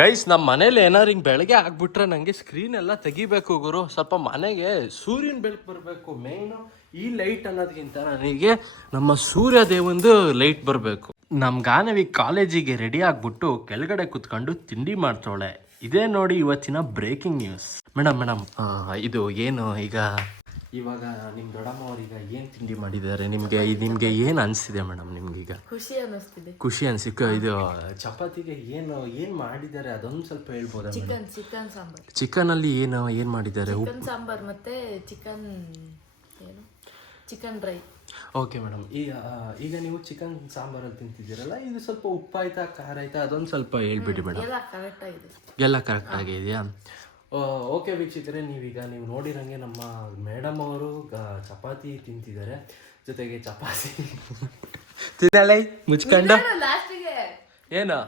Guys ನಮ್ಮ ಮನೇಲಿ ಏನಾರು ಹಿಂಗೆ ಬೆಳಗ್ಗೆ ಆಗ್ಬಿಟ್ರೆ ನನಗೆ ಸ್ಕ್ರೀನ್ ಎಲ್ಲ ತೆಗಿಬೇಕು ಗುರು. ಸ್ವಲ್ಪ ಮನೆಗೆ ಸೂರ್ಯನ ಬೆಳಕು ಬರಬೇಕು. ಮೇಯ್ನು ಈ ಲೈಟ್ ಅನ್ನೋದಕ್ಕಿಂತ ನನಗೆ ನಮ್ಮ ಸೂರ್ಯ ದೇವಂದು ಲೈಟ್ ಬರಬೇಕು. ನಮ್ಮ ಗಾನವಿ ಕಾಲೇಜಿಗೆ ರೆಡಿ ಆಗ್ಬಿಟ್ಟು ಕೆಳಗಡೆ ಕುತ್ಕೊಂಡು ತಿಂಡಿ ಮಾಡ್ತಾಳೆ. ಇದೇ ನೋಡಿ ಇವತ್ತಿನ ಬ್ರೇಕಿಂಗ್ ನ್ಯೂಸ್. ಮೇಡಮ್ ಇದು ಏನು ಇವಾಗ ನಿಮ್ಮ ದೊಡ್ಡಮ್ಮ ಅವ್ರೀಗ ಏನು ತಿಂಡಿ ಮಾಡಿದ್ದಾರೆ? ನಿಮಗೆ ಏನು ಅನಿಸ್ತಿದೆ ಮೇಡಮ್? ನಿಮ್ಗೀಗ ಖುಷಿ ಅನ್ನಿಸ್ತಿದೆ. ಖುಷಿ ಇದು ಚಪಾತಿಗೆ ಏನು ಮಾಡಿದ್ದಾರೆ ಅದೊಂದು ಸ್ವಲ್ಪ ಹೇಳ್ಬೋದಾ? ಚಿಕನ್ ಸಾಂಬಾರ್. ಚಿಕನಲ್ಲಿ ಏನು ಮಾಡಿದ್ದಾರೆ? ಚಿಕನ್ ಸಾಂಬಾರ್ ಮತ್ತೆ ಚಿಕನ್ ಡ್ರೈ. ಓಕೆ ಮೇಡಮ್, ಈಗ ನೀವು ಚಿಕನ್ ಸಾಂಬಾರಲ್ಲಿ ತಿಂತಿದ್ದೀರಲ್ಲ, ಇದು ಸ್ವಲ್ಪ ಉಪ್ಪಾಯ್ತಾ ಖಾರ ಆಯ್ತಾ ಅದೊಂದು ಸ್ವಲ್ಪ ಹೇಳ್ಬಿಡಿ ಮೇಡಮ್. ಎಲ್ಲ ಕರೆಕ್ಟ್ ಆಗಿದೆಯಾ? ಓಕೆ ವೀಕ್ಷಕರೇ, ನೀವು ನೋಡಿರಂಗೆ ನಮ್ಮ ಮೇಡಮ್ ಅವರು ಚಪಾತಿ ತಿಂತಿದ್ದಾರೆ. ಜೊತೆಗೆ ಚಪಾತಿ ತಿನ್ನಲೈ ಮುಚ್ಕೊಂಡು ಏನು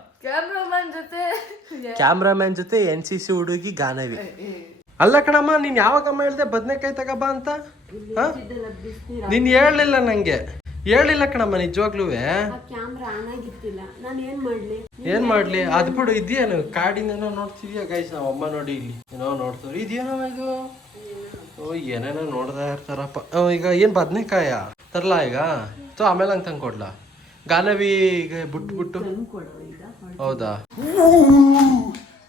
ಕ್ಯಾಮ್ರಾಮನ್ ಜೊತೆ NCC ಹುಡುಗಿ ಗಾನವಿ. ಅಲ್ಲ ಕಣಮ್ಮ, ನೀನ್ ಯಾವಾಗಮ್ಮ ಹೇಳ್ದೆ ಬದನೆಕಾಯಿ ತಗೋಬ ಅಂತ? ನೀನ್ ಹೇಳಲಿಲ್ಲ ನಂಗೆ, ಹೇಳಿಲ್ಲ ಕಣಮ್ಮ ನಿಜವಾಗ್ಲೂ. ಏನ್ ಮಾಡ್ಲಿ? ಅದ್ ಬಿಡು. ಇದೇನು ಕಾಡಿನೇನೋ ನೋಡ್ತಿದ್ಯಾ ಗೈಸ್? ನಾವು ಅಮ್ಮ ನೋಡಿ ಇಲ್ಲಿ ಏನೋ ನೋಡ್ತಾರೆ. ಇದೇನೋ ಇದು ಏನೇನೋ ನೋಡ್ತಾ ಇರ್ತಾರಪ್ಪ. ಈಗ ಏನ್ ಬದ್ನೆಕಾಯ ತರ್ಲಾ ಈಗ? ಆಮೇಲೆ ಹಂಗೆ ತಂದು ಕೊಡ್ಲಾ? ಗಾನವಿ ಈಗ ಬಿಟ್ಟು ಹೌದಾ?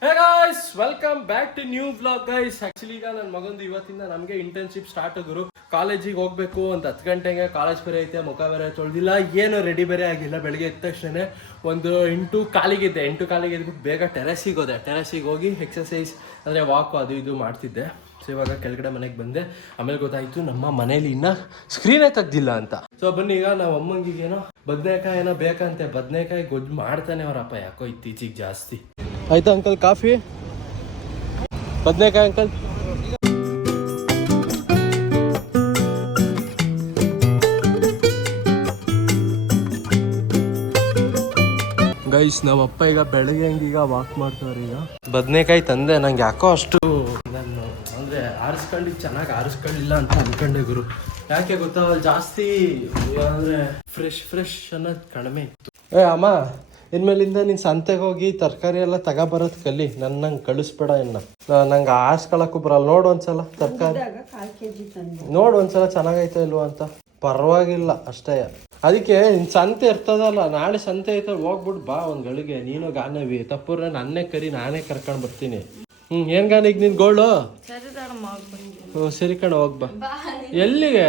Hey guys, welcome back to new vlog guys. Actually ಈಗ ನನ್ನ ಮಗಂದು ಇವತ್ತಿಂದ ನಮಗೆ ಇಂಟರ್ನ್ಶಿಪ್ ಸ್ಟಾರ್ಟ್ ಗುರು. ಕಾಲೇಜಿಗೆ ಹೋಗ್ಬೇಕು ಅಂತ 10 ಗಂಟೆಗೆ ಕಾಲೇಜ್ ಬೇರೆ ಐತೆ. ಮುಖ ಬೇರೆ ತೊಳೆದಿಲ್ಲ, ಏನು ರೆಡಿ ಬೇರೆ ಆಗಿಲ್ಲ. ಬೆಳಗ್ಗೆ ಎದ್ದ ತಕ್ಷಣ ಒಂದು 8 ಕಾಲಿಗಿದ್ದೆ. 8 ಕಾಲಿಗೆ ಎದ್ಬಿಟ್ಟು ಬೇಗ ಟೆರೆಸಿಗೆ ಹೋದೆ. ಟೆರೆಸಿಗೆ ಹೋಗಿ ಎಕ್ಸಸೈಸ್ ಅಂದರೆ ವಾಕು ಅದು ಇದು ಮಾಡ್ತಿದ್ದೆ. ಸೊ ಇವಾಗ ಕೆಳಗಡೆ ಮನೆಗೆ ಬಂದೆ. ಆಮೇಲೆ ಗೊತ್ತಾಯಿತು ನಮ್ಮ ಮನೇಲಿ ಇನ್ನೂ ಸ್ಕ್ರೀನೇ ತೆಗ್ದಿಲ್ಲ ಅಂತ. ಸೊ ಬನ್ನಿ, ಈಗ ನಾವು ಅಮ್ಮಂಗಿಗೇನೋ ಬದನೆಕಾಯಿ ಏನೋ ಬೇಕಂತೆ. ಬದನೆಕಾಯಿ ಗೊಜ್ಜು ಮಾಡ್ತಾನೆ ಅವರಪ್ಪ ಯಾಕೋ ಇತ್ತೀಚಿಗೆ ಜಾಸ್ತಿ. ಆಯ್ತಾ ಅಂಕಲ್ ಕಾಫಿ? ಬದನೆಕಾಯಿ ಅಂಕಲ್? ಗೈಸ್, ನಮ್ಮಪ್ಪ ಈಗ ಬೆಳಗ್ಗೆ ಈಗ ವಾಕ್ ಮಾಡ್ತಾರೆ. ಈಗ ಬದನೆಕಾಯಿ ತಂದೆ. ನಂಗೆ ಯಾಕೋ ಅಷ್ಟು ನಾನು ಅಂದರೆ ಚೆನ್ನಾಗಿ ಆರಿಸ್ಕೊಳ್ಳಿಲ್ಲ ಅಂತ ಅನ್ಕೊಂಡೆ ಗುರು. ಯಾಕೆ ಗೊತ್ತಾ, ಅಲ್ಲಿ ಜಾಸ್ತಿ ಅಂದರೆ ಫ್ರೆಶ್ ಅನ್ನೋದು ಕಡಿಮೆ ಇತ್ತು. ಅಮ್ಮ, ಇನ್ಮೇಲಿಂದ ನೀನು ಸಂತೆಗೆ ಹೋಗಿ ತರಕಾರಿ ಎಲ್ಲ ತಗೊಬರೋದು ಕಲಿ. ನಂಗೆ ಕಳಿಸ್ಬೇಡ ಇನ್ನು. ನಂಗೆ ಆರಿಸ್ಕೊಳಕ್ಕೂ ಬರಲ್ಲ. ನೋಡು ಒಂದ್ಸಲ ತರಕಾರಿ ನೋಡು ಒಂದ್ಸಲ ಚೆನ್ನಾಗೈತೆ ಇಲ್ವ ಅಂತ. ಪರವಾಗಿಲ್ಲ ಅಷ್ಟೇ. ಅದಕ್ಕೆ ಸಂತೆ ಇರ್ತದಲ್ಲ, ನಾಳೆ ಸಂತೆ ಐತೆ, ಹೋಗ್ಬಿಟ್ಟು ಬಾ ಒಂದು ಗಳಿಗೆ. ನೀನು ಗಾನವಿ ತಪ್ಪುರ ನನ್ನೇ ಕರಿ, ನಾನೇ ಕರ್ಕೊಂಡು ಬರ್ತೀನಿ. ಏನ್ ಗಾನ ಈಗ ನಿನ್ ಗೋಳು? ಸರಿ ಕಣ, ಹೋಗ್ಬಾ. ಎಲ್ಲಿಗೆ?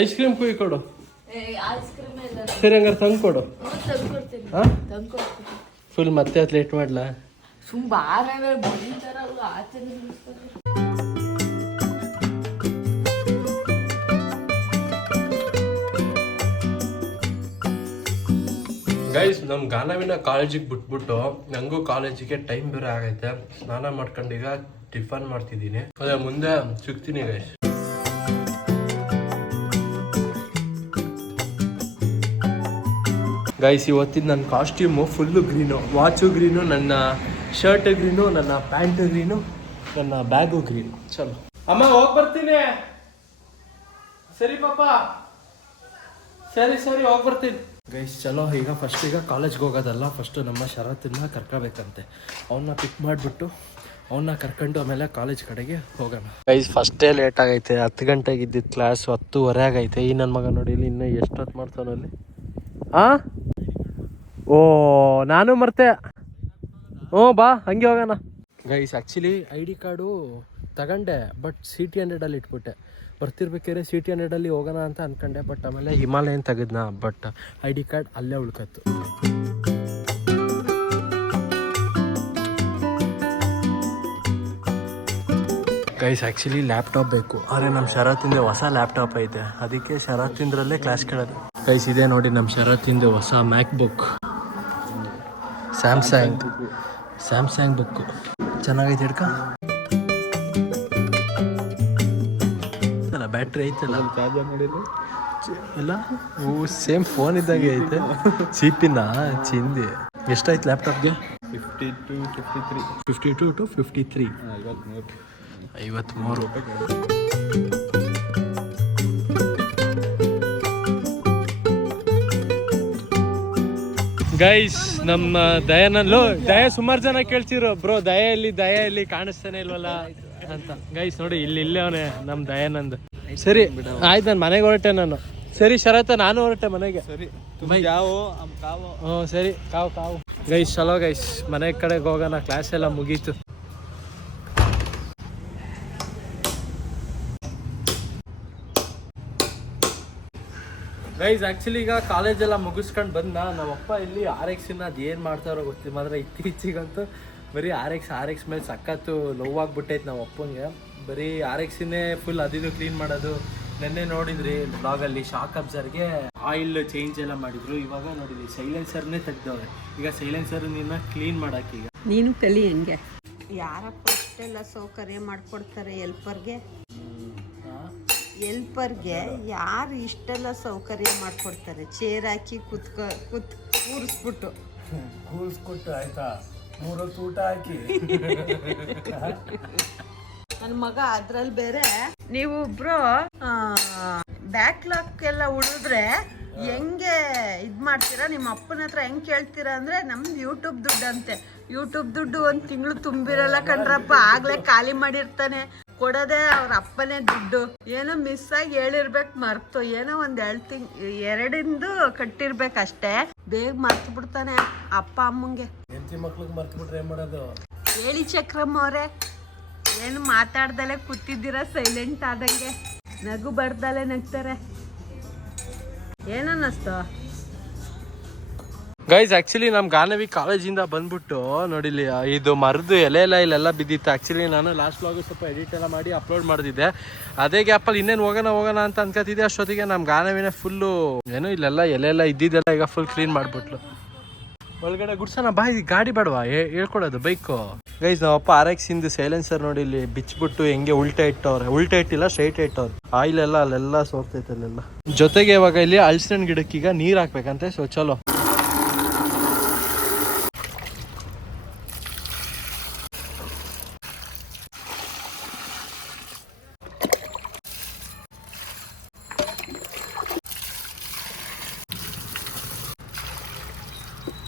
ಐಸ್ ಕ್ರೀಮ್ ಕುಯ್ ಕೊಡು. ಸರಿ, ಹಂಗಾರೆ ತಂದು ಕೊಡು. ಫುಲ್ ಮತ್ತೆ ಲೇಟ್ ಮಾಡ್ಲಾ? ಗೈಸ್, ನಮ್ಮ ಗಾನವಿನ ಕಾಲೇಜಿಗೆ ಬಿಟ್ಬಿಟ್ಟು ನನಗೂ ಕಾಲೇಜಿಗೆ ಟೈಮ್ ಬೇರೆ ಆಗೈತೆ. ಸ್ನಾನ ಮಾಡ್ಕೊಂಡು ಈಗ ಟಿಫನ್ ಮಾಡ್ತಿದ್ದೀನಿ. ಅದೇ ಮುಂದೆ ಸಿಗ್ತೀನಿ ಗೈಸ್. ಗೈಸ್, ಇವತ್ತಿನ ನನ್ನ costume full green. Watch green, ನನ್ನ ಶರ್ಟ್ ಗ್ರೀನು, ನನ್ನ ಪ್ಯಾಂಟ್ ಗ್ರೀನು, ನನ್ನ ಬ್ಯಾಗು ಗ್ರೀನು. ಚಲೋ ಅಮ್ಮ, ಹೋಗಿ ಬರ್ತೀನಿ. ಸರಿ ಪಾಪ, ಸರಿ ಹೋಗಿ ಬರ್ತೀನಿ. ಗೈಸ್ ಚಲೋ, ಈಗ ಕಾಲೇಜ್ಗೆ ಹೋಗೋದಲ್ಲ. ಫಸ್ಟು ನಮ್ಮ ಶರತ್ತನ್ನ ಕರ್ಕೋಬೇಕಂತೆ. ಅವನ್ನ ಪಿಕ್ ಮಾಡಿಬಿಟ್ಟು ಅವನ್ನ ಕರ್ಕೊಂಡು ಆಮೇಲೆ ಕಾಲೇಜ್ ಕಡೆಗೆ ಹೋಗೋಣ. ಗೈಸ್, ಫಸ್ಟೇ ಲೇಟ್ ಆಗೈತೆ. 10 ಗಂಟೆಗೆ ಇದ್ದಿದ್ದು ಕ್ಲಾಸು 10:30 ಆಗೈತೆ. ಈ ನನ್ನ ಮಗ ನೋಡಿ ಇಲ್ಲಿ ಇನ್ನೂ ಎಷ್ಟೊತ್ತು ಮಾಡ್ತಾನಲ್ಲಿ. ಓ, ನಾನು ಮರ್ತೆ. ಬಾ ಹಂಗೆ ಹೋಗೋಣ. ಗೈಸ್, ಆ್ಯಕ್ಚುಲಿ ID ಕಾರ್ಡು ತಗೊಂಡೆ, ಬಟ್ CT100 ಇಟ್ಬಿಟ್ಟೆ. ಬರ್ತಿರ್ಬೇಕಾದ್ರೆ CT100 ಹೋಗೋಣ ಅಂತ ಅನ್ಕೊಂಡೆ. ಬಟ್ ಆಮೇಲೆ ಹಿಮಾಲಯನ್ ತೆಗೆದ್ನ, ಬಟ್ ID ಕಾರ್ಡ್ ಅಲ್ಲೇ ಉಳ್ಕತ್ತು. ಗೈಸ್, ಆ್ಯಕ್ಚುಲಿ ಲ್ಯಾಪ್ಟಾಪ್ ಬೇಕು. ಆದರೆ ನಮ್ಮ ಶರತ್ತಿಂದ ಹೊಸ ಲ್ಯಾಪ್ಟಾಪ್ ಐತೆ, ಅದಕ್ಕೆ ಶರತ್ತಿಂದ್ರಲ್ಲೇ ಕ್ಲಾಸ್ ಕೇಳೋದು. ಗೈಸ್, ಇದೆ ನೋಡಿ ನಮ್ಮ ಶರತ್ತಿಂದ ಹೊಸ ಮ್ಯಾಕ್ಬುಕ್. ಸ್ಯಾಮ್ಸಂಗ್ ಬುಕ್ಕು ಚೆನ್ನಾಗೈತೆ. ಹಿಡ್ಕ ಬ್ಯಾಟ್ರಿ ಐತಲ್ಲ, ಚಾರ್ಜರ್ ನೋಡಿಲ್ಲ ಇಲ್ಲ? ಸೇಮ್ ಫೋನ್ ಇದ್ದಾಗೆ ಐತೆ. ಚೀಪಿನ ಚಿಂದಿ. ಎಷ್ಟಾಯ್ತು ಲ್ಯಾಪ್ಟಾಪ್ಗೆ? 52 to 53. 53. ಗೈಸ್ ನಮ್ಮ ದಯ ಸುಮಾರು ಜನ ಕೇಳ್ತಿರೋ ಬ್ರೋ ದಯಲ್ಲಿ ಕಾಣಿಸ್ತಾನೆ ಇಲ್ವಲ್ಲ ಅಂತ. ಗೈಸ್ ನೋಡಿ ಇಲ್ಲೇ ಅವನೇ ನಮ್ ದಯಾನಂದ್. ಸರಿ ಆಯ್ತು, ನಾನು ಮನೆಗೆ ಹೊರಟೆ ನಾನು. ಸರಿ ಶರತ್, ನಾನು ಹೊರಟೆ ಮನೆಗೆ. ಸರಿ ಸರಿ ಕಾವು ಗೈಸ್. ಚಲೋ ಗೈಸ್, ಮನೆ ಕಡೆಗೆ ಹೋಗೋಣ, ಕ್ಲಾಸ್ ಎಲ್ಲ ಮುಗೀತು. ಗೈಸ್ ಆ್ಯಕ್ಚುಲಿ ಈಗ ಕಾಲೇಜೆಲ್ಲ ಮುಗಿಸ್ಕೊಂಡು ಬಂದ ನಮ್ಮಪ್ಪ ಇಲ್ಲಿ RX ಅದು ಏನು ಮಾಡ್ತಾರೋ ಗೊತ್ತಿಲ್ಲ, ಮಾತ್ರ ಇತ್ತೀಚಿಗಂತೂ ಬರೀ RX ಮೇಲೆ ಸಖತ್ತು ಲವ್ ಆಗ್ಬಿಟ್ಟೈತೆ ನಮ್ಮ ಅಪ್ಪಂಗೆ. ಬರೀ RX-ನೇ ಫುಲ್ ಅದಿದು ಕ್ಲೀನ್ ಮಾಡೋದು. ನೆನ್ನೆ ನೋಡಿದ್ರಿ ಬ್ಲಾಗಲ್ಲಿ ಶಾಕ್ ಅಬ್ಸರ್ಗೆ ಆಯಿಲ್ ಚೇಂಜ್ ಎಲ್ಲ ಮಾಡಿದ್ರು. ಇವಾಗ ನೋಡಿದ್ರಿ ಸೈಲೆನ್ಸರ್ನೇ ತೆಗ್ದವ್ರೆ. ಈಗ ಸೈಲೆನ್ಸರ್ ನಿನ್ನ ಕ್ಲೀನ್ ಮಾಡಕ್ಕೆ ಈಗ ನೀನು ಕಲಿ. ಹಂಗೆ ಯಾರಪ್ಪ ಅಷ್ಟೆಲ್ಲ ಸೌಕರ್ಯ ಮಾಡಿಕೊಡ್ತಾರೆ ಎಲ್ಪರ್ಗೆ ಯಾರು ಇಷ್ಟೆಲ್ಲ ಸೌಕರ್ಯ ಮಾಡಿಕೊಡ್ತಾರೆ? ಚೇರ್ ಹಾಕಿ ಕೂರಿಸ್ಬಿಟ್ಟು ಆಯ್ತಾ, 3 ಹೊತ್ತು ಊಟ ಹಾಕಿ. ನನ್ನ ಮಗ ಅದ್ರಲ್ಲಿ ಬೇರೆ ನೀವು ಬ್ರೋ ಬ್ಯಾಕ್ಲಾಕ್ ಎಲ್ಲ ಉಳಿದ್ರೆ ಹೆಂಗೆ ಇದು ಮಾಡ್ತೀರಾ? ನಿಮ್ಮ ಅಪ್ಪನ ಹತ್ರ ಹೆಂಗೆ ಕೇಳ್ತೀರಾ ಅಂದರೆ, ನಮ್ದು ಯೂಟ್ಯೂಬ್ ದುಡ್ಡು ಅಂತೆ. ಯೂಟ್ಯೂಬ್ ದುಡ್ಡು 1 ತಿಂಗಳು ತುಂಬಿರಲ್ಲ ಕಣ್ರಪ್ಪ, ಆಗಲೇ ಖಾಲಿ ಮಾಡಿರ್ತಾನೆ. ಕೊಡೋದೇ ಅವ್ರ ಅಪ್ಪನೇ ದುಡ್ಡು. ಏನೋ ಮಿಸ್ ಆಗಿ ಹೇಳಿರ್ಬೇಕು, ಮರ್ತು ಏನೋ ಒಂದು 2 ಕಟ್ಟಿರ್ಬೇಕಷ್ಟೇ. ಬೇಗ ಮರ್ತು ಬಿಡ್ತಾನೆ ಅಪ್ಪ ಅಮ್ಮಂಗೆ. ಮಕ್ಳಿಗೆ ಮರ್ತು ಬಿಟ್ರೆ ಏನ್ ಮಾಡೋದು ಹೇಳಿ ಚಕ್ರಮ್ಮ ಅವರೇ? ಏನು ಮಾತಾಡ್ದಲೆ ಕೂತಿದ್ದೀರಾ ಸೈಲೆಂಟ್ ಆದಂಗೆ? ನಗು ಬರ್ದಲೆ ನಗ್ತಾರೆ. ಏನನ್ನಿಸ್ತು ಗೈಸ್? ಆ್ಯಕ್ಚುಲಿ ನಮ್ಮ ಗಾನವಿ ಕಾಲೇಜಿಂದ ಬಂದ್ಬಿಟ್ಟು ನೋಡಿಲಿ, ಇದು ಮರದ್ದು ಎಲೆ ಎಲ್ಲ ಇಲ್ಲೆಲ್ಲ ಬಿದ್ದಿತ್ತು. ಆ್ಯಕ್ಚುಲಿ ನಾನು ಲಾಸ್ಟ್ ವ್ಲಾಗು ಸ್ವಲ್ಪ ಎಡಿಟ್ ಎಲ್ಲ ಮಾಡಿ ಅಪ್ಲೋಡ್ ಮಾಡಿದ್ದೆ. ಅದೇ ಗ್ಯಾಪಲ್ಲಿ ಇನ್ನೇನು ಹೋಗೋಣ ಅಂತ ಅನ್ಕೋತಿದ್ದೆ. ಅಷ್ಟೊತ್ತಿಗೆ ನಮ್ಮ ಗಾನವಿನೇ ಫುಲ್ಲು ಏನೋ ಇಲ್ಲೆಲ್ಲ ಎಲೆ ಎಲ್ಲ ಇದ್ದಿದ್ದೆಲ್ಲ ಈಗ ಫುಲ್ ಕ್ಲೀನ್ ಮಾಡಿಬಿಟ್ಲು. ಒಳಗಡೆ ಗುಡ್ಸೋಣ ಬಾ, ಇದು ಗಾಡಿ ಬೇಡವಾ ಹೇಳ್ಕೊಡೋದು ಬೈಕು. ಗೈಸ್ ನಾವಪ್ಪ RX ಸೈಲೆನ್ಸರ್ ನೋಡಿ ಇಲ್ಲಿ ಬಿಚ್ಚಿಬಿಟ್ಟು ಹೆಂಗೆ ಉಲ್ಟಾ ಇಟ್ಟಿಲ್ಲ, ಸ್ಟ್ರೈಟ್ ಇಟ್ಟವ್ರೆ. ಆಯಿಲ್ ಎಲ್ಲ ಅಲ್ಲೆಲ್ಲ ಸೋರ್ತೈತೆ ಅಲ್ಲೆಲ್ಲ. ಜೊತೆಗೆ ಇವಾಗ ಇಲ್ಲಿ ಹಲಸಿನ ಗಿಡಕ್ಕೀಗ ನೀರು ಹಾಕ್ಬೇಕಂತೆ. ಸೊ ಚಲೋ.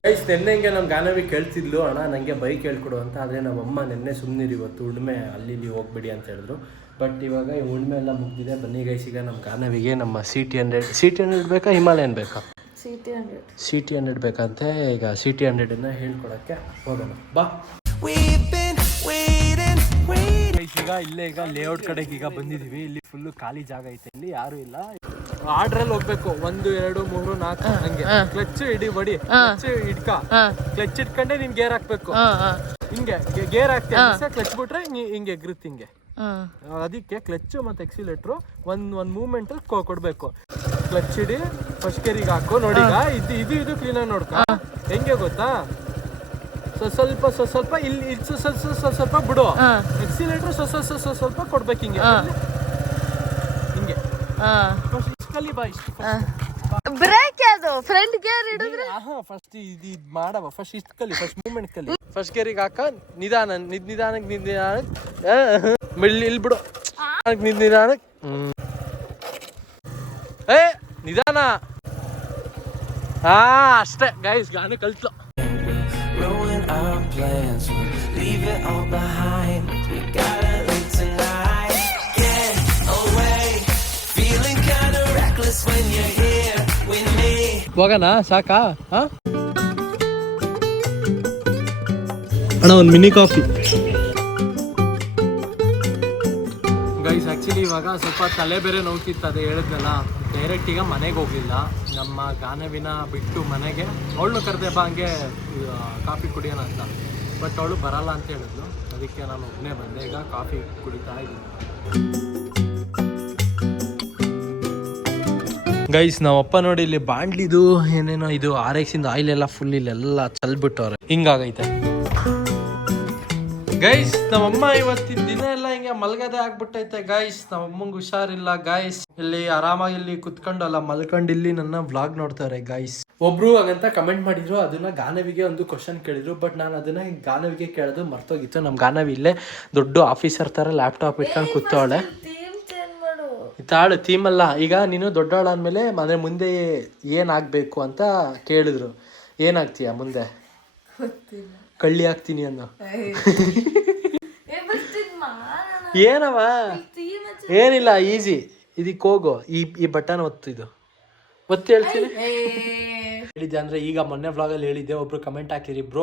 ಗೈಸ್ ನೆನ್ನೆಂಗೆ ನಮ್ಮ ಗಾನವಿ ಕೇಳ್ತಿದ್ಲು, ಅಣ್ಣ ನನಗೆ ಬೈಕ್ ಹೇಳ್ಕೊಡು ಅಂತ. ಆದರೆ ನಮ್ಮಮ್ಮ ನೆನ್ನೆ ಸುಮ್ಮನಿರಿ, ಇವತ್ತು ಉಣ್ಮೆ ಅಲ್ಲಿ ಹೋಗ್ಬೇಡಿ ಅಂತ ಹೇಳಿದ್ರು. ಬಟ್ ಇವಾಗ ಈ ಉಣ್ಮೆ ಎಲ್ಲ ಮುಗ್ದಿದೆ. ಬನ್ನಿ ಗೈಸ್, ಈಗ ನಮ್ಮ ಗಾನವಿಗೆ ನಮ್ಮ CT100 ಬೇಕಾ, ಹಿಮಾಲಯನ್ ಬೇಕಾ? CT100 ಬೇಕಂತೆ. ಈಗ CT100 ಹೇಳ್ಕೊಡೋಕ್ಕೆ ಹೋಗೋಣ ಬಾ. ಈಗ ಲೇಔಟ್ ಕಡೆಗೆ ಈಗ ಬಂದಿದ್ದೀವಿ. ಇಲ್ಲಿ ಫುಲ್ಲು ಖಾಲಿ ಜಾಗ ಐತೆ, ಇಲ್ಲಿ ಯಾರು ಇಲ್ಲ. ಆರ್ಡ್ರಲ್ಲಿ ಹೋಗ್ಬೇಕು. 1 2 3 4 ಹಂಗೆ. ಕ್ಲಚ್ ಹೊಡಿ, ಕ್ಲಚ್ ಇಟ್ಕೊಂಡೆ ನೀನ್ ಗೇರ್ ಹಾಕ್ಬೇಕು. ಹಿಂಗೆ ಗೇರ್ ಹಾಕ್ತೀಯ, ಕ್ಲಚ್ ಬಿಟ್ರೆ ಹಿಂಗೆ ಎಗ್ರುತ್ತೆ ಹಿಂಗೆ. ಅದಕ್ಕೆ ಕ್ಲಚ್ ಮತ್ತೆ ಎಕ್ಸಿಲೇಟ್ರು ಒಂದ್ ಮೂವ್ಮೆಂಟ್ ಕೊಡ್ಬೇಕು. ಕ್ಲಚ್ ಹಿಡಿ, ಫಸ್ಟ್ ಗೇರಿಗೆ ಹಾಕು. ನೋಡಿ ಈಗ ಇದು ಕ್ಲೀನಾಗಿ ನೋಡ್ಕೊ. ಹೆಂಗೆ ಗೊತ್ತಾ, ಸ್ವಲ್ಪ ಇಲ್ಲಿ ಸ್ವಲ್ಪ ಬಿಡು. ಎಕ್ಸಿಲೇಟರ್ ಸ್ವಲ್ಪ ಕೊಡ್ಬೇಕು ಹಿಂಗೆ. ಕಲಿ ಬಾ. ಬ್ರೇಕ್ ಯಾವುದು? ಫ್ರಂಟ್ ಗೇರ್ ಹಿಡಿದ್ರೆ ಫಸ್ಟ್ ಇದು ಮಾಡವ. ಫಸ್ಟ್ ಇಷ್ಟು ಕಲಿ, ಫಸ್ಟ್ ಮೂವ್ಮೆಂಟ್ ಕಲಿ. ಫಸ್ಟ್ ಗೇರಿಗೆ ಹಾಕ, ನಿಧಾನಕ್ಕೆ ಇಲ್ಲಿ ಬಿಡು. ನಿಧಾನಕ್ಕೆ ನಿಧಾನ. ಅಷ್ಟೇ ಗೈಸ್, ಗಾನ ಕಲ್ತು. Ruin our plans, we'll leave it all behind. We gotta live tonight, get away. Feeling kinda reckless when you're here with me. ಹೋಗೋಣ ಸಾಕಾ? ಅಣ್ಣ ಒಂದು ಮಿನಿ ಕಾಫಿ. ಗೈಸ್ ಆ್ಯಕ್ಚುಲಿ ಇವಾಗ ಸ್ವಲ್ಪ ತಲೆ ಬೇರೆ ನೋವ್ತಿತ್ತು, ಅದೇ ಹೇಳಿದ್ನಲ್ಲ. ಡೈರೆಕ್ಟ್ ಈಗ ಮನೆಗೆ ಹೋಗಲಿಲ್ಲ, ನಮ್ಮ ಗಾನವಿನ ಬಿಟ್ಟು ಮನೆಗೆ. ಅವಳು ಕರೆದೆ ಬಾ ಹಂಗೆ ಕಾಫಿ ಕುಡಿಯೋಣ ಅಂತ. ಬಟ್ ಅವಳು ಬರಲ್ಲ ಅಂತ ಹೇಳಿದ್ಲು. ಅದಕ್ಕೆ ನಾನು ಒಬ್ಬನೇ ಬಂದೆ. ಈಗ ಕಾಫಿ ಕುಡಿತಾ ಇದ್ದೀನಿ. ಗೈಸ್ ನಾವಪ್ಪ ನೋಡಿ ಇಲ್ಲಿ ಬಾಂಡ್ಲಿದು ಏನೇನೋ ಇದು RX ಆಯಿಲ್ ಎಲ್ಲ ಫುಲ್ ಇಲ್ಲೆಲ್ಲ ಚಲ್ಬಿಟ್ಟವ್ರೆ. ಹಿಂಗಾಗೈತೆ ಗೈಸ್. ನಮ್ಮಮ್ಮ ಇವತ್ತಿನ ದಿನ ಎಲ್ಲ ಹಿಂಗೆ ಮಲ್ಗದೆ ಆಗ್ಬಿಟ್ಟೈತೆ ಗೈಸ್. ನಮ್ಮಮ್ಮಂಗೆ ಹುಷಾರಿಲ್ಲ ಗೈಸ್. ಇಲ್ಲಿ ಆರಾಮಾಗಿ ಇಲ್ಲಿ ಕುತ್ಕೊಂಡು ಅಲ್ಲ ಮಲ್ಕೊಂಡು ಇಲ್ಲಿ ನನ್ನ ವ್ಲಾಗ್ ನೋಡ್ತಾರೆ ಗೈಸ್. ಒಬ್ರು ಹಾಗಂತ ಕಮೆಂಟ್ ಮಾಡಿದ್ರು, ಅದನ್ನ ಗಾನವಿಗೆ ಒಂದು ಕ್ವಶನ್ ಕೇಳಿದ್ರು. ಬಟ್ ನಾನು ಅದನ್ನ ಗಾನವಿಗೆ ಕೇಳೋದು ಮರ್ತೋಗಿತ್ತು. ನಮ್ಮ ಗಾನವಿ ಇಲ್ಲೇ ದೊಡ್ಡ ಆಫೀಸರ್ ತರ ಲ್ಯಾಪ್ಟಾಪ್ ಇಟ್ಕೊಂಡು ಕೂತವಳೆ. ತಾಳು ಥೀಮ್ ಅಲ್ಲ. ಈಗ ನೀನು ದೊಡ್ಡವಳಾದ್ಮೇಲೆ ಮನೆ ಮುಂದೆ ಏನಾಗಬೇಕು ಅಂತ ಕೇಳಿದ್ರು. ಏನಾಗ್ತೀಯ ಮುಂದೆ? ಕಳ್ಳಿ ಆಗ್ತೀನಿ ಅನ್ನೋ. ಏನವ? ಏನಿಲ್ಲ, ಈಸಿ. ಇದಕ್ಕೆ ಹೋಗು, ಈ ಬಟನ್ ಒತ್ತು, ಇದು ಒತ್ತಿ ಹೇಳ್ತೀನಿ. ಹೇಳಿದ್ದೆ ಅಂದ್ರೆ ಈಗ ಮೊನ್ನೆ ವ್ಲಾಗಲ್ಲಿ ಹೇಳಿದ್ದೆ, ಒಬ್ರು ಕಮೆಂಟ್ ಹಾಕಿರಿ, ಬ್ರೋ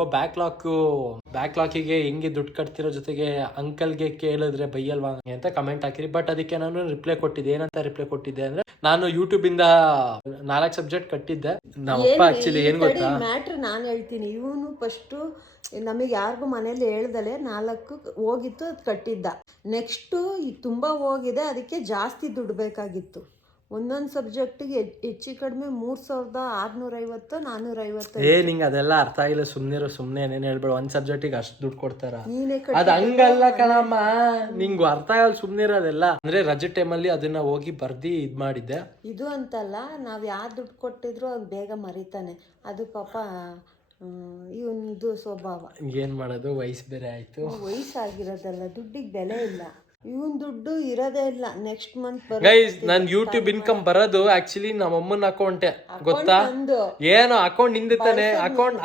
ಬ್ಯಾಕ್ಲಾಕಿಗೆ ಹೆಂಗೆ ದುಡ್ಡು ಕಟ್ತಿರೋ, ಜೊತೆಗೆ ಅಂಕಲ್ಗೆ ಕೇಳಿದ್ರೆ ಬೈಯಲ್ವಾ ಅಂತ ಕಮೆಂಟ್ ಹಾಕಿರಿ. ಬಟ್ ಅದಕ್ಕೆ ನಾನು ರಿಪ್ಲೈ ಕೊಟ್ಟಿದ್ದೆ. ಏನಂತ ರಿಪ್ಲೈ ಕೊಟ್ಟಿದ್ದೆ ಅಂದ್ರೆ, ನಾನು ಯೂಟ್ಯೂಬ್ ಇಂದ 4 ಸಬ್ಜೆಕ್ಟ್ ಕಟ್ಟಿದ್ದೆ. ನಮ್ಮಪ್ಪ ಆಕ್ಚುಲಿ ಏನ್ ಗೊತ್ತಾ, ಮ್ಯಾಟ್ರ್ ನಾನು ಹೇಳ್ತೀನಿ. ಇವನು ಫಸ್ಟ್ ನಮಗೆ ಯಾರಿಗೂ ಮನೇಲಿ ಹೇಳ್ದಲೆ 4 ಹೋಗಿತ್ತು, ಅದು ಕಟ್ಟಿದ್ದ. ನೆಕ್ಸ್ಟು ತುಂಬ ಹೋಗಿದೆ, ಅದಕ್ಕೆ ಜಾಸ್ತಿ ದುಡ್ಡು ಬೇಕಾಗಿತ್ತು. ಒಂದೊಂದು ಸಬ್ಜೆಕ್ಟಿಗೆ ಹೆಚ್ಚು ಕಡಿಮೆ 3650 450. ನಿಂಗೆ ಅದೆಲ್ಲ ಅರ್ಥ ಆಗಿಲ್ಲ, ಸುಮ್ಮನೆ ಏನೇನು ಹೇಳ್ಬೇಡ. ಒಂದ್ ಸಬ್ಜೆಕ್ಟಿಗೆ ಅಷ್ಟು ದುಡ್ಡು ಕೊಡ್ತಾರ? ಅದ್ ಹಂಗಲ್ಲ ಕಣಮ್ಮ, ನಿಂಗು ಅರ್ಥ ಆಗಲ್ಲ, ಸುಮ್ಮನೆ ಇರೋದೆಲ್ಲ. ಅಂದ್ರೆ ರಜೆ ಟೈಮಲ್ಲಿ ಅದನ್ನ ಹೋಗಿ ಬರ್ದಿ ಇದ್ ಮಾಡಿದ್ದೆ. ಇದು ಅಂತಲ್ಲ, ನಾವ್ ಯಾರು ದುಡ್ಡು ಕೊಟ್ಟಿದ್ರು ಅವ್ನು ಬೇಗ ಮರಿತಾನೆ. ಅದು ಪಾಪ ಇವನದು ಸ್ವಭಾವ. ಏನ್ ಮಾಡೋದು, ವಯಸ್ಸು ಬೇರೆ ಆಯ್ತು. ವಯಸ್ಸಾಗಿರೋದಲ್ಲ, ದುಡ್ಡಿಗೆ ಬೆಲೆ ಇಲ್ಲ. ಇವನ್ ದುಡ್ಡು ಇರೋದೇ ಇಲ್ಲ. ನೆಕ್ಸ್ಟ್ ಮಂತ್ ಗೈಸ್, ನನ್ ಯೂಟ್ಯೂಬ್ ಇನ್ಕಮ್ ಬರೋದು ಆಕ್ಚುಲಿ ನಮ್ಮ ಅಮ್ಮನ ಅಕೌಂಟೆ, ಗೊತ್ತಾ? ಏನೋ ಅಕೌಂಟ್ ನಿಂದಿರ್ತಾನೆ,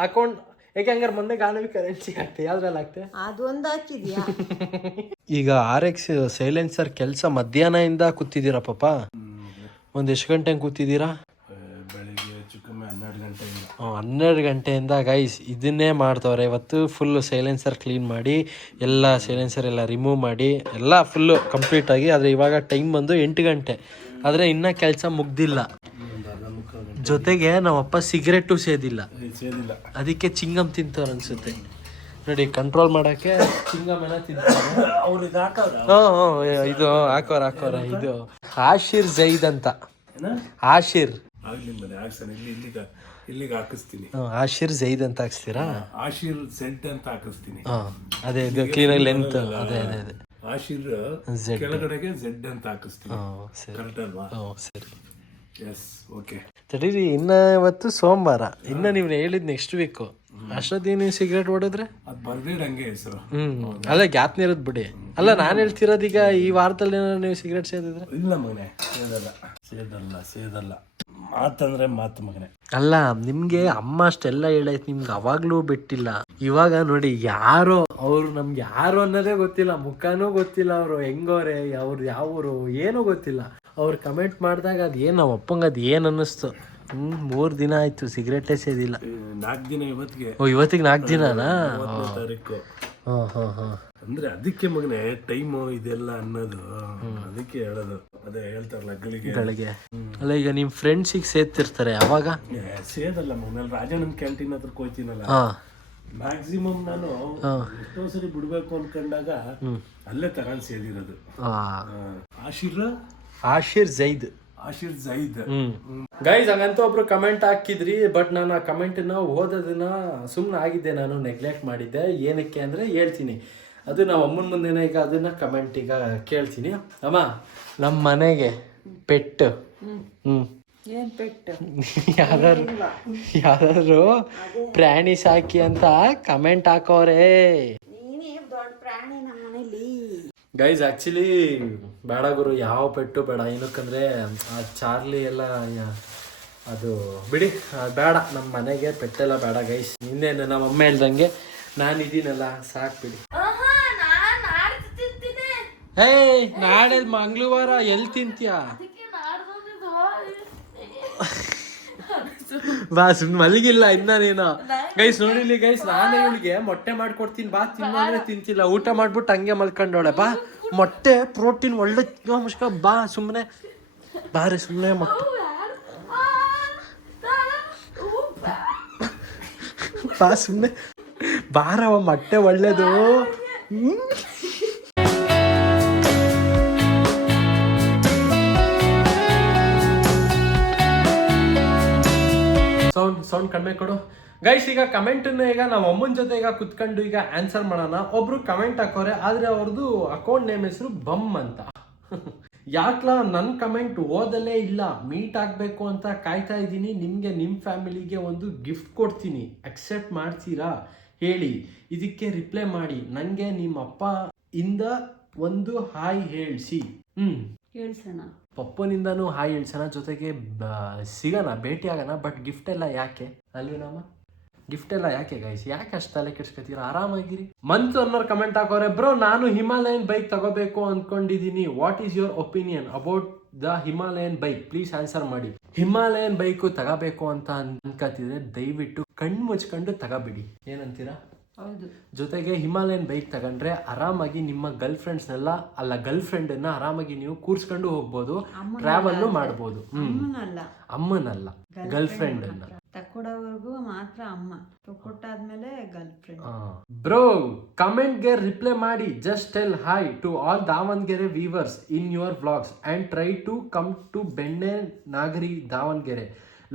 ಅಕೌಂಟ್ ಯಾಕೆ ಹಂಗಾರೆ ಮೊನ್ನೆ ಗಾನವಿ ಕರೆನ್ಸಿ ಆಗ್ತದೆ, ಯಾವ್ದ್ರಲ್ಲಿ ಆಗ್ತದೆ? ಅದೊಂದು ಹಾಕಿದ್ಯಾ? ಈಗ RX ಸೈಲೆನ್ಸರ್ ಕೆಲಸ ಮಧ್ಯಾಹ್ನದಿಂದ ಕೂತಿದ್ದೀರಾ ಪಾಪ? ಒಂದ್ ಎಷ್ಟು ಗಂಟೆಗೆ ಕೂತಿದ್ದೀರಾ? ಬೆಳಿಗ್ಗೆ 12 ಗಂಟೆಯಿಂದ ಗೈಸ್ ಇದನ್ನೇ ಮಾಡ್ತವ್ರೆ. ಇವತ್ತು ಫುಲ್ ಸೈಲೆನ್ಸರ್ ಕ್ಲೀನ್ ಮಾಡಿ, ಎಲ್ಲ ಸೈಲೆನ್ಸರ್ ಎಲ್ಲ ರಿಮೂವ್ ಮಾಡಿ, ಎಲ್ಲ ಫುಲ್ಲು ಕಂಪ್ಲೀಟ್ ಆಗಿ. ಆದರೆ ಇವಾಗ ಟೈಮ್ ಬಂದು 8 ಗಂಟೆ, ಆದರೆ ಇನ್ನೂ ಕೆಲಸ ಮುಗ್ದಿಲ್ಲ. ಜೊತೆಗೆ ನಮ್ಮಪ್ಪ ಸಿಗರೆಟು ಸೇದಿಲ್ಲ, ಅದಕ್ಕೆ ಚಿಂಗಮ್ ತಿಂತವ್ರು ಅನ್ಸುತ್ತೆ ನೋಡಿ. ಕಂಟ್ರೋಲ್ ಮಾಡೋಕ್ಕೆ ಚಿಂಗಮ್ ಎಲ್ಲ ತಿಂತಾರೆ. ಇದು ಹಾಕೋರ ಇದು ಆಶಿರ್ ಜೈದ್ ಅಂತ. ಆಶಿರ್ ಇಲ್ಲಿಗೆ ಹಾಕಿಸ್ತೀನಿ. ಆಶಿರ್ ಜೈದ್ ಅಂತ ಹಾಕ್ಸ್ತೀರಾ? ಆಶಿರ್ ಝೆಡ್ ಅಂತ ಹಾಕಿಸ್ತೀನಿ. ಅದೇ ಇದು ಕ್ಲೀನಾಗಿ ಲೆಂತ್. ಅದೇ ಆಶಿರ್ ಕೆಳಗಡೆಗೆ ಝೆಡ್ ಅಂತ ಹಾಕಿಸ್ತೀನಿ. ಕರೆಕ್ಟ್ ಅಲ್ವಾ? ಸರಿ, ಎಸ್, ಓಕೆ. ತಡೀರಿ, ಇನ್ನ ಇವತ್ತು ಸೋಮವಾರ, ಇನ್ನ ನೀವು ಹೇಳಿದ್ ನೆಕ್ಸ್ಟ್ ವೀಕು. ಅಷ್ಟೊತ್ತಿಗೆ ನೀವು ಸಿಗರೇಟ್ ಹೊಡೆದ್ರೆ ಅದು ಬರ್ದೇ ಹಂಗೆ ಹೆಸರು. ಅಲ್ಲ ಗ್ಯಾಪ್ ಇರೋದ್ ಬಿಡಿ. ಅಲ್ಲ ನಾನು ಹೇಳ್ತಿರೋದೀಗ ಈ ವಾರದಲ್ಲಿ ನೀವು ಸಿಗರೇಟ್ ಸೇದಿದ್ರೆ? ಇಲ್ಲ ಮಗನೆ, ಸೇದಲ್ಲ. ಮಾತಂದ್ರೆ ಮಾತು ಮಗನೆ. ಅಲ್ಲ, ನಿಮ್ಗೆ ಅಮ್ಮ ಅಷ್ಟೆಲ್ಲ ಹೇಳೈತೆ, ನಿಮ್ಗೆ ಅವಾಗ್ಲೂ ಬಿಟ್ಟಿಲ್ಲ. ಇವಾಗ ನೋಡಿ, ಯಾರೋ ಅವ್ರು ನಮ್ಗೆ ಯಾರು ಅನ್ನೋದೇ ಗೊತ್ತಿಲ್ಲ, ಮುಖನೂ ಗೊತ್ತಿಲ್ಲ, ಅವ್ರು ಹೆಂಗೋರೆ, ಅವ್ರು ಯಾವೂರು ಏನೂ ಗೊತ್ತಿಲ್ಲ. ಅವ್ರು ಕಮೆಂಟ್ ಮಾಡಿದಾಗ ಅದು ಏನು ನಮ್ಮ ಅಪ್ಪಂಗೆ ಅದು ಏನು ಅನ್ನಿಸ್ತು. 3 ದಿನ ಆಯ್ತು ಸಿಗರೇಟೇ ಸೇದಿಲ್ಲ. 4 ದಿನ ಇವತ್ತಿಗೆ. ಇವತ್ತಿಗೆ 4 ದಿನನಾ? ತಾರೀಕು. ಹಾಂ. ಅಂದ್ರೆ ಅದಕ್ಕೆ ಮಗನೆ ಟೈಮು ಇದೆಲ್ಲ ಅನ್ನೋದು, ಅದಕ್ಕೆ ಹೇಳೋದು. ಅದೇ ಹೇಳ್ತಾರಲ್ಲ ಗಳಿಗೆ. ಅಲ್ಲ, ಈಗ ನಿಮ್ ಫ್ರೆಂಡ್ಸಿಗೆ ಸೇರ್ತಿರ್ತಾರೆ ಅವಾಗ? ಸೇದಲ್ಲ ಮಗನಲ್ಲಿ, ರಾಜಣ್ಣನ ಕ್ಯಾಂಟೀನ್ ಹತ್ರ ಹೋಯ್ತೀನಲ್ಲ, ಮ್ಯಾಕ್ಸಿಮಮ್ ನಾನು ಎಷ್ಟೋ ಸರಿ ಬಿಡ್ಬೇಕು ಅನ್ಕೊಂಡಾಗ ಅಲ್ಲೇ ತಗೊಂಡ್ ಸೇದಿರೋದು. ಆಶಿರ್ ಜೈದ್. ಗೈಸ್, ಹಂಗಂತ ಒಬ್ರು ಕಮೆಂಟ್ ಹಾಕಿದ್ರಿ, ಬಟ್ ನಾನು ಆ ಕಮೆಂಟನ್ನ ಓದೋದನ್ನ ಸುಮ್ಮನೆ ಆಗಿದ್ದೆ, ನಾನು ನೆಗ್ಲೆಕ್ಟ್ ಮಾಡಿದ್ದೆ. ಏನಕ್ಕೆ ಅಂದ್ರೆ ಹೇಳ್ತೀನಿ, ಅದು ನಾವು ಅಮ್ಮನ ಮುಂದೆನೇ ಈಗ ಅದನ್ನ ಕಮೆಂಟ್ ಈಗ ಕೇಳ್ತೀನಿ. ಅಮ್ಮ, ನಮ್ಮ ಮನೆಗೆ ಪೆಟ್ಟು ಯಾರು ಪ್ರಾಣಿ ಸಾಕಿ ಅಂತ ಕಮೆಂಟ್ ಹಾಕೋರೆ. ಗೈಸ್, ಆಕ್ಚುಲಿ ಬೇಡ ಗುರು, ಯಾವ ಪೆಟ್ಟು ಬೇಡ. ಏನಕ್ಕಂದ್ರೆ ಆ ಚಾರ್ಲಿ ಎಲ್ಲ ಅದು ಬಿಡಿ, ಬೇಡ. ನಮ್ಮ ಮನೆಗೆ ಪೆಟ್ಟೆಲ್ಲ ಬೇಡ ಗೈಸ್. ಇನ್ನೇನು ನಮ್ಮ ಅಮ್ಮ ಹೇಳ್ದಂಗೆ ನಾನು ಇದೀನಲ್ಲ, ಸಾಕ್ಬಿಡಿ. ನಾಳೆ ಮಂಗಳವಾರ ಎಲ್ಲಿ ತಿಂತೀಯಾ? ಬಾ, ಸುಮ್ಮನೆ ಮಲಗಿಲ್ಲ ಇನ್ನ ನೀನು. ಗೈಸ್ ನೋಡಿಲಿ ಗೈಸ್, ನಾನೇ ಇವಳಿಗೆ ಮೊಟ್ಟೆ ಮಾಡ್ಕೊಡ್ತೀನಿ, ಬಾ ತಿನ್ನು ಅಂದ್ರೆ ತಿಂತಿಲ್ಲ. ಊಟ ಮಾಡ್ಬಿಟ್ಟು ಹಂಗೆ ಮಲ್ಕೊಂಡವಳೆ. ಬಾ, ಮೊಟ್ಟೆ ಪ್ರೋಟೀನ್ ಒಳ್ಳೆ ಮುಷ್ಕ, ಬಾ ಸುಮ್ಮನೆ ಬಾರಿ, ಸುಮ್ಮನೆ ಮೊಟ್ಟೆ ಬಾ, ಸುಮ್ಮನೆ ಬಾರವ, ಮೊಟ್ಟೆ ಒಳ್ಳೇದು. ಸೌಂಡ್ ಕಡಿಮೆ ಕೊಡು ಗೈಸ್. ಈಗ ಕಮೆಂಟ್ ಈಗ ನಮ್ಮ ಅಮ್ಮನ ಜೊತೆ ಈಗ ಕುತ್ಕೊಂಡು ಈಗ ಆನ್ಸರ್ ಮಾಡೋಣ. ಒಬ್ರು ಕಮೆಂಟ್ ಹಾಕೋರೆ, ಆದ್ರೆ ಅವ್ರದ್ದು ಅಕೌಂಟ್ ನೇಮ್ ಹೆಸರು ಬಮ್ ಅಂತ. ಯಾಕ್ಲಾ ನನ್ನ ಕಮೆಂಟ್ ಓದಲೇ ಇಲ್ಲ, ಮೀಟ್ ಆಗಬೇಕು ಅಂತ ಕಾಯ್ತಾ ಇದ್ದೀನಿ. ನಿಮಗೆ ನಿಮ್ಮ ಫ್ಯಾಮಿಲಿಗೆ ಒಂದು ಗಿಫ್ಟ್ ಕೊಡ್ತೀನಿ, ಅಕ್ಸೆಪ್ಟ್ ಮಾಡ್ತೀರಾ ಹೇಳಿ. ಇದಕ್ಕೆ ರಿಪ್ಲೈ ಮಾಡಿ. ನನಗೆ ನಿಮ್ಮ ಅಪ್ಪ ಇಂದ ಒಂದು ಹಾಯ್ ಹೇಳಿಸಿ. ಹೇಳ್ಸೋಣ, ಪಪ್ಪನಿಂದನೂ ಹಾಯ್ ಹೇಳ್ಸೋಣ, ಜೊತೆಗೆ ಸಿಗೋಣ, ಭೇಟಿ ಆಗೋಣ. ಬಟ್ ಗಿಫ್ಟ್ ಎಲ್ಲ ಯಾಕೆ ಅಲ್ವೇನಮ್ಮ? ಗಿಫ್ಟ್ ಎಲ್ಲ ಯಾಕೆ ಗೈಸ್, ಯಾಕೆ ಅಷ್ಟು ತಲೆ ಕೆಡ್ಸ್ಕೊತೀರಾ, ಆರಾಮಾಗಿರಿ. ಮಂತ್ ಅನ್ನೋರು ಕಮೆಂಟ್ ಹಾಕೋರೆ, ಬ್ರೋ ನಾನು ಹಿಮಾಲಯನ್ ಬೈಕ್ ತಗೋಬೇಕು ಅನ್ಕೊಂಡಿದೀನಿ, what is your opinion about the Himalayan bike, please answer ಮಾಡಿ. ಹಿಮಾಲಯನ್ ಬೈಕು ತಗೋಬೇಕು ಅಂತ ಅನ್ಕೋತಿದ್ರೆ ದಯವಿಟ್ಟು ಕಣ್ಣು ಮುಚ್ಕೊಂಡು ತಗೋಬಿಡಿ. ಏನಂತೀರಾ? ಹೌದು. ಜೊತೆಗೆ ಹಿಮಾಲಯನ್ ಬೈಕ್ ತಗೊಂಡ್ರೆ ಆರಾಮಾಗಿ ನಿಮ್ಮ ಗರ್ಲ್ ಫ್ರೆಂಡ್ಸ್ನೆಲ್ಲ ಗರ್ಲ್ ಫ್ರೆಂಡನ್ನ ಆರಾಮಾಗಿ ನೀವು ಕೂರ್ಸ್ಕೊಂಡು ಹೋಗ್ಬೋದು, ಟ್ರಾವೆಲ್ ಮಾಡ್ಬೋದು. ಅಮ್ಮನಲ್ಲ, ಗರ್ಲ್ ಫ್ರೆಂಡ್ ಅನ್ನ ತಕೊಡೋವರೆಗೂ ಮಾತ್ರ ಅಮ್ಮ, ಕೊಟ್ಟಾದ್ಮೇಲೆ ಗರ್ಲ್ ಫ್ರೆಂಡ್. ಬ್ರೋ ಕಮೆಂಟ್ಗೆ ರಿಪ್ಲೈ ಮಾಡಿ, just tell hi to all Davanagere viewers in your vlogs and try to come to Benne Nagari Davanagere.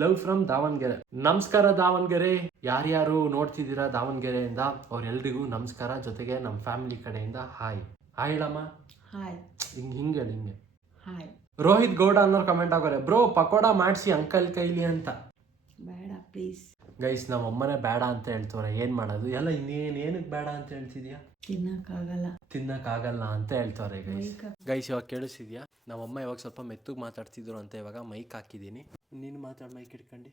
Love from Davanagere. ನಮಸ್ಕಾರ ದಾವಣಗೆರೆ, ಯಾರ್ಯಾರು ನೋಡ್ತಿದ್ದೀರಾ ದಾವಣಗೆರೆಯಿಂದ ಅವ್ರೆಲ್ರಿಗೂ ನಮಸ್ಕಾರ. ಜೊತೆಗೆ ನಮ್ಮ ಫ್ಯಾಮಿಲಿ ಕಡೆಯಿಂದ ಹಾಯ್. ಹಾಯ್ ಹೇಳಮ್ಮ. ಹಾಯ್. ಹಿಂಗೆ ಹಾಯ್. ರೋಹಿತ್ ಗೌಡ ಅನ್ನೋರು ಕಮೆಂಟ್ ಹಾಕೋರೆ, ಬ್ರೋ ಪಕೋಡ ಮಾಡಿಸಿ ಅಂಕಲ್ ಕೈಲಿ ಅಂತ. ಬೇಡ ಪ್ಲೀಸ್ ಗೈಸ್, ನಮ್ಮ ಅಮ್ಮನೇ ಬೇಡ ಅಂತ ಹೇಳ್ತವ್ರೆ, ಏನ್ ಮಾಡೋದು? ಎಲ್ಲ ಏನಕ್ಕೆ ಬೇಡ ಅಂತ ಹೇಳ್ತಿದ್ಯಾ? ತಿನ್ನಕ್ಕಾಗಲ್ಲ ಅಂತ ಹೇಳ್ತವ್ರೆ ಗೈಸ್. ಇವಾಗ ಕೇಳಿಸಿದ್ಯಾ? ನಮ್ಮಮ್ಮ ಇವಾಗ ಸ್ವಲ್ಪ ಮೆತ್ತಗೆ ಮಾತಾಡ್ತಿದ್ರು ಅಂತ ಇವಾಗ ಮೈಕ್ ಹಾಕಿದೀನಿ. ನೀನು ಮಾತಾಡ್ ಮೈಕ್ ಇಟ್ಕೊಂಡು.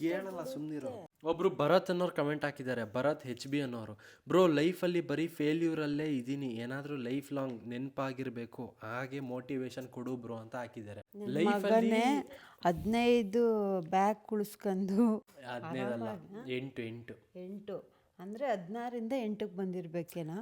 ಕೇಳಲ್ಲ, ಸುಮ್ನಿರು. ಒಬ್ರು ಭರತ್ ಅನ್ನೋರು ಕಮೆಂಟ್ ಹಾಕಿದ್ದಾರೆ, ಭರತ್ HB ಅನ್ನೋರು, ಬ್ರೋ ಲೈಫಲ್ಲಿ ಬರೀ ಫೇಲ್ಯೂರಲ್ಲೇ ಇದೀನಿ, ಏನಾದ್ರೂ ಲೈಫ್ ಲಾಂಗ್ ನೆನಪಾಗಿರ್ಬೇಕು, ಹಾಗೆ ಮೋಟಿವೇಶನ್ ಕೊಡು ಬ್ರೋ ಅಂತ ಹಾಕಿದ್ದಾರೆ. ಲೈಫಲ್ಲಿ 15 ಬ್ಯಾಗ್ ಕುಳಿಸ್ಕೊಂಡು 15 ಅಲ್ಲ 8 ಅಂದ್ರೆ 16ರಿಂದ 8ಕ್ಕೆ ಬಂದಿರ್ಬೇಕೇನಾ?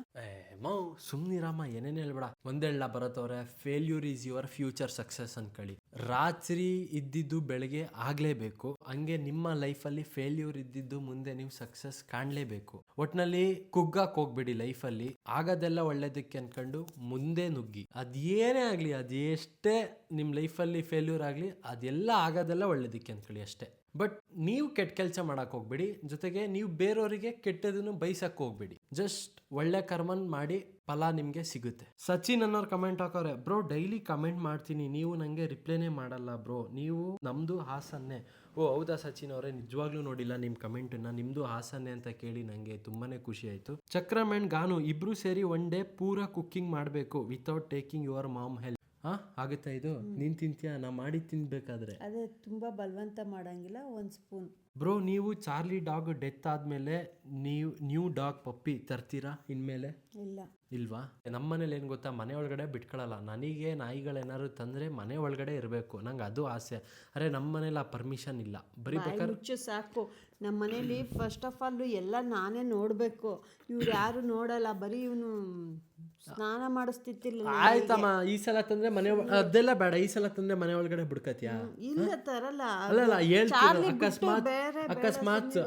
ಸುಮ್ನಿರಮ್ಮ, ಏನೇನು ಹೇಳ್ಬೇಡ. ಒಂದೇಳ ಬರತ್ತವ್ರೆ, failure is your future success ಅನ್ಕೊಳ್ಳಿ. ರಾತ್ರಿ ಇದ್ದಿದ್ದು ಬೆಳಗ್ಗೆ ಆಗ್ಲೇಬೇಕು, ಹಂಗೆ ನಿಮ್ಮ ಲೈಫಲ್ಲಿ ಫೇಲ್ಯೂರ್ ಇದ್ದಿದ್ದು ಮುಂದೆ ನೀವು ಸಕ್ಸಸ್ ಕಾಣ್ಲೇಬೇಕು. ಒಟ್ನಲ್ಲಿ ಕುಗ್ಗಕ್ ಹೋಗ್ಬೇಡಿ ಲೈಫಲ್ಲಿ, ಆಗೋದೆಲ್ಲ ಒಳ್ಳೇದಕ್ಕೆ ಅನ್ಕೊಂಡು ಮುಂದೆ ನುಗ್ಗಿ. ಅದೇನೇ ಆಗ್ಲಿ, ಅದೆಷ್ಟೇ ನಿಮ್ ಲೈಫಲ್ಲಿ ಫೇಲ್ಯೂರ್ ಆಗ್ಲಿ, ಅದೆಲ್ಲ ಆಗೋದೆಲ್ಲ ಒಳ್ಳೇದಕ್ಕೆ ಅನ್ಕೊಳ್ಳಿ ಅಷ್ಟೇ. ಬಟ್ ನೀವು ಕೆಟ್ಟ ಕೆಲಸ ಮಾಡಕ್ ಹೋಗ್ಬೇಡಿ, ಜೊತೆಗೆ ನೀವು ಬೇರೆಯವರಿಗೆ ಕೆಟ್ಟದನ್ನು ಬೈಸಕ್ ಹೋಗ್ಬೇಡಿ. ಜಸ್ಟ್ ಒಳ್ಳೆ ಕರ್ಮನ್ ಮಾಡಿ, ಫಲ ನಿಮ್ಗೆ ಸಿಗುತ್ತೆ. ಸಚಿನ್ ಅನ್ನೋರು ಕಮೆಂಟ್ ಹಾಕೋರೆ, ಬ್ರೋ ಡೈಲಿ ಕಮೆಂಟ್ ಮಾಡ್ತೀನಿ, ನೀವು ನಂಗೆ ರಿಪ್ಲೈನೇ ಮಾಡಲ್ಲ ಬ್ರೋ, ನೀವು ನಮ್ದು ಹಾಸನ್ನೇ. ಓ ಹೌದಾ ಸಚಿನ್ ಅವರೇ, ನಿಜವಾಗ್ಲೂ ನೋಡಿಲ್ಲ ನಿಮ್ ಕಮೆಂಟನ್ನ, ನಿಮ್ದು ಹಾಸನ್ನೇ ಅಂತ ಕೇಳಿ ನಂಗೆ ತುಂಬಾನೇ ಖುಷಿ ಆಯ್ತು. ಚಕ್ರಮ್ ಅಂಡ್ ಗಾನು ಇಬ್ರು ಸೇರಿ ಒನ್ ಡೇ ಪೂರಾ ಕುಕ್ಕಿಂಗ್ ಮಾಡಬೇಕು without taking your ma'am help. ಆಗುತ್ತಾ ಇದು? ನೀನ್ ತಿಂತೀಯಾ? ನಾ ಮಾಡಿ ತಿನ್ಬೇಕಾದ್ರೆ. ಅದೇ ತುಂಬಾ ಬಲವಂತ ಮಾಡಂಗಿಲ್ಲ, 1 ಸ್ಪೂನ್. ಬ್ರೋ ನೀವು ಚಾರ್ಲಿ ಡಾಗ್ ಡೆತ್ ಆದ್ಮೇಲೆ ನೀವು ನ್ಯೂ ಡಾಗ್ ಪಪ್ಪಿ ತರ್ತೀರಾ ಇನ್ಮೇಲೆ? ಇಲ್ವಾ? ನಮ್ಮನೇಲಿ ಏನ್ ಗೊತ್ತಾ, ಮನೆ ಒಳಗಡೆ ಬಿಟ್ಕೊಳಲ್ಲ. ನನಗೆ ನಾಯಿಗಳೇನಾದ್ರು ತಂದ್ರೆ ಮನೆ ಒಳಗಡೆ ಇರಬೇಕು, ನಂಗೆ ಅದು ಆಸೆ. ಅರೆ ನಮ್ಮ ಮನೇಲಿ ಆ ಪರ್ಮಿಷನ್ ಇಲ್ಲ. ಬರೀ ಬೇಕಾದ್ರೆ ಸಾಕು. ನಮ್ಮ ಮನೇಲಿ ಫಸ್ಟ್ ಆಫ್ ಆಲ್ ಎಲ್ಲ ನಾನೇ ನೋಡ್ಬೇಕು, ಇವ್ರು ಯಾರು ನೋಡಲ್ಲ. ಬರೀ ಇವನು ಸ್ನಾನ ಮಾಡಿಸ್ತಿತ್ತಿಲ್ಲ. ಆಯ್ತಮ್ಮ, ಈ ಸಲ ತಂದ್ರೆ ಮನೆ ಅದೆಲ್ಲ ಬೇಡ, ಈ ಸಲ ತಂದ್ರೆ ಮನೆ ಒಳಗಡೆ ಬಿಡ್ಕತ್ಯಾ? ಇಲ್ಲ ತರಲ್ಲ. ಅಲ್ಲ ಹೇಳ್ತೀನಿ,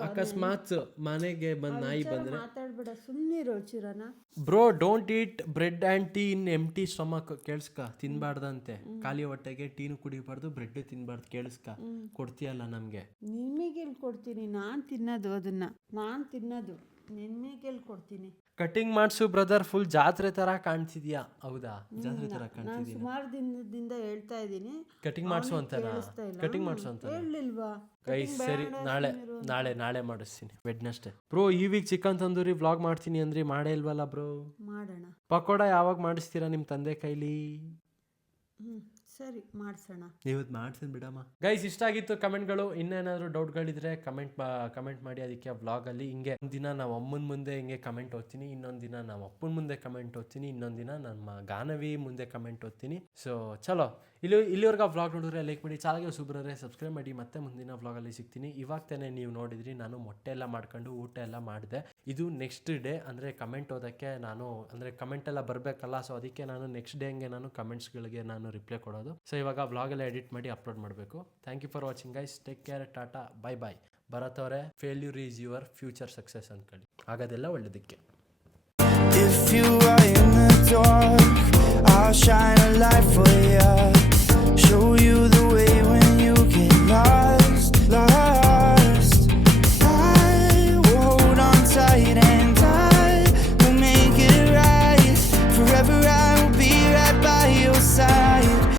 ಅಕಸ್ಮಾತ್ ಮನೆಗೆ ಬಂದ್ ನಾಯಿ ಬಂದ್ರೆ ಮಾತಾಡ್ಬೇಡ, ಸುಮ್ಮನಿರೋ ಚಿರನ. Bro don't eat bread and tea in empty stomach. ಕೇಳಿಸ್ಕ, ತಿನ್ಬಾರ್ದಂತೆ. ಖಾಲಿ ಹೊಟ್ಟೆಗೆ ಟೀನು ಕುಡಿಬಾರ್ದು, ಬ್ರೆಡ್ ತಿನ್ಬಾರ್ದು. ಕೇಳಿಸ್ಕ, ಕೊಡ್ತೀಯಲ್ಲ ನಮ್ಗೆ? ನಿಮಗೆಲ್ಲಿ ಕೊಡ್ತೀನಿ? ನಾನ್ ತಿನ್ನೋದು ನಿನ್ನೆಗೆಲ್ಲಿ ಕೊಡ್ತೀನಿ? ಕಟಿಂಗ್ ಮಾಡ್ಸು ಬ್ರದರ್, ಫುಲ್ ಜಾತ್ರೆ ತರ ಕಾಣ್ತಿದ್ಯಾ. ಹೌದಾ? ಜಾತ್ರೆ ತರ ಕಾಣ್ತಿದ್ಯಾ? ಸುಮಾರು ದಿನದಿಂದ ಹೇಳ್ತಾ ಇದೀನಿ ಕಟಿಂಗ್ ಮಾಡ್ಸು ಅಂತ. ಕಟಿಂಗ್ ಮಾಡ್ಸು ಅಂತ ಹೇಳಿಲ್ವಾ? ಗೈಸ್ ಸರಿ, ನಾಳೆ ಮಾಡಿಸ್ತೀನಿ, ವೆಡ್ನೆಸ್ಡೇ. ಬ್ರೋ ಈ ವೀಕ್ ಚಿಕನ್ ತಂದೂರಿ ವ್ಲಾಗ್ ಮಾಡ್ತೀನಿ ಅಂದ್ರಿ, ಮಾಡೇ ಇಲ್ವಲ್ಲ ಬ್ರೋ? ಮಾಡೋಣ. ಪಕೋಡ ಯಾವಾಗ ಮಾಡಿಸ್ತೀರಾ ನಿಮ್ ತಂದೆ ಕೈಲಿ? ಸರಿ ಮಾಡ್ಸೋಣ. ಇವತ್ತು ಮಾಡ್ತೀನಿ ಬಿಡಮ್ಮ. ಗೈಸ್ ಇಷ್ಟ ಆಗಿತ್ತು ಕಮೆಂಟ್ಗಳು. ಇನ್ನೇನಾದ್ರು ಡೌಟ್ಗಳಿದ್ರೆ ಕಮೆಂಟ್ ಮಾಡಿ. ಅದಕ್ಕೆ ವ್ಲಾಗಲ್ಲಿ ಹಿಂಗೆ ಒಂದಿನ ನಾವು ಅಮ್ಮನ ಮುಂದೆ ಹಿಂಗೆ ಕಮೆಂಟ್ ಓದ್ತೀನಿ, ಇನ್ನೊಂದು ದಿನ ನಾವು ಅಪ್ಪನ ಮುಂದೆ ಕಮೆಂಟ್ ಓದ್ತೀನಿ, ಇನ್ನೊಂದು ದಿನ ನಮ್ಮ ಗಾನವಿ ಮುಂದೆ ಕಮೆಂಟ್ ಓದ್ತೀನಿ. ಸೊ ಚಲೋ, ಇಲ್ಲಿವರೆಗೆ ವ್ಲಾಗ್ ನೋಡಿದ್ರೆ ಲೈಕ್ ಮಾಡಿ, ಚಾನಲ್ಗೆ ಸುಬ್ರರೆ ಸಬ್ಸ್ಕ್ರೈಬ್ ಮಾಡಿ. ಮತ್ತೆ ಮುಂದಿನ ವ್ಲಾಗಲ್ಲಿ ಸಿಗ್ತೀನಿ. ಇವಾಗ ತಾನೇ ನೀವು ನೋಡಿದ್ರಿ, ನಾನು ಮೊಟ್ಟೆ ಎಲ್ಲ ಮಾಡ್ಕೊಂಡು ಊಟ ಎಲ್ಲ ಮಾಡಿದೆ. ಇದು ನೆಕ್ಸ್ಟ್ ಡೇ, ಅಂದರೆ ಕಮೆಂಟ್ ಓದೋಕ್ಕೆ ನಾನು, ಅಂದರೆ ಕಮೆಂಟ್ ಎಲ್ಲ ಬರಬೇಕಲ್ಲ, ಸೊ ಅದಕ್ಕೆ ನಾನು ನೆಕ್ಸ್ಟ್ ಡೇ ಹಂಗೆ ನಾನು ಕಮೆಂಟ್ಸ್ಗಳಿಗೆ ನಾನು ರಿಪ್ಲೈ ಕೊಡೋದು. ಸೊ ಇವಾಗ ವ್ಲಾಗ್ ಎಲ್ಲ ಎಡಿಟ್ ಮಾಡಿ ಅಪ್ಲೋಡ್ ಮಾಡಬೇಕು. Thank you for watching guys, take care, tata, bye bye. Bharath ಅವರೇ, failure is your future success ಅನ್ಕೊಳ್ಳಿ, ಆಗೋದೆಲ್ಲ ಒಳ್ಳೇದಕ್ಕೆ. If you